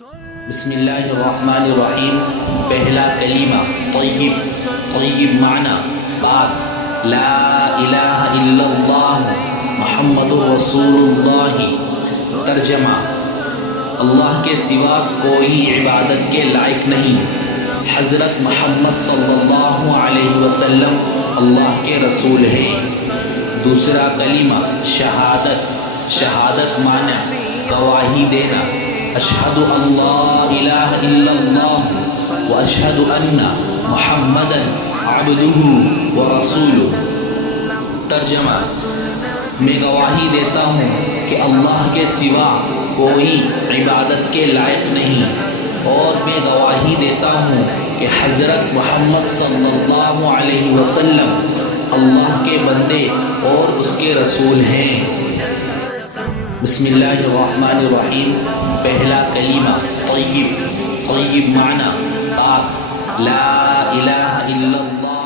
بسم اللہ الرحمن الرحیم۔ پہلا کلمہ طیب، طیب معنی پاک، لا الہ الا اللہ محمد رسول اللہ۔ ترجمہ: اللہ کے سوا کوئی عبادت کے لائق نہیں، حضرت محمد صلی اللہ علیہ وسلم اللہ کے رسول ہیں۔ دوسرا کلمہ شہادت، شہادت معنی گواہی دینا، اشہد ان لا الہ الا اللہ واشہد ان محمدا عبدہ ورسولہ۔ ترجمہ: میں گواہی دیتا ہوں کہ اللہ کے سوا کوئی عبادت کے لائق نہیں، اور میں گواہی دیتا ہوں کہ حضرت محمد صلی اللہ علیہ وسلم اللہ کے بندے اور اس کے رسول ہیں۔ بسم اللہ الرحمن الرحیم۔ پہلا کلمہ طیب، طیب معنی پاک، لا الہ الا اللہ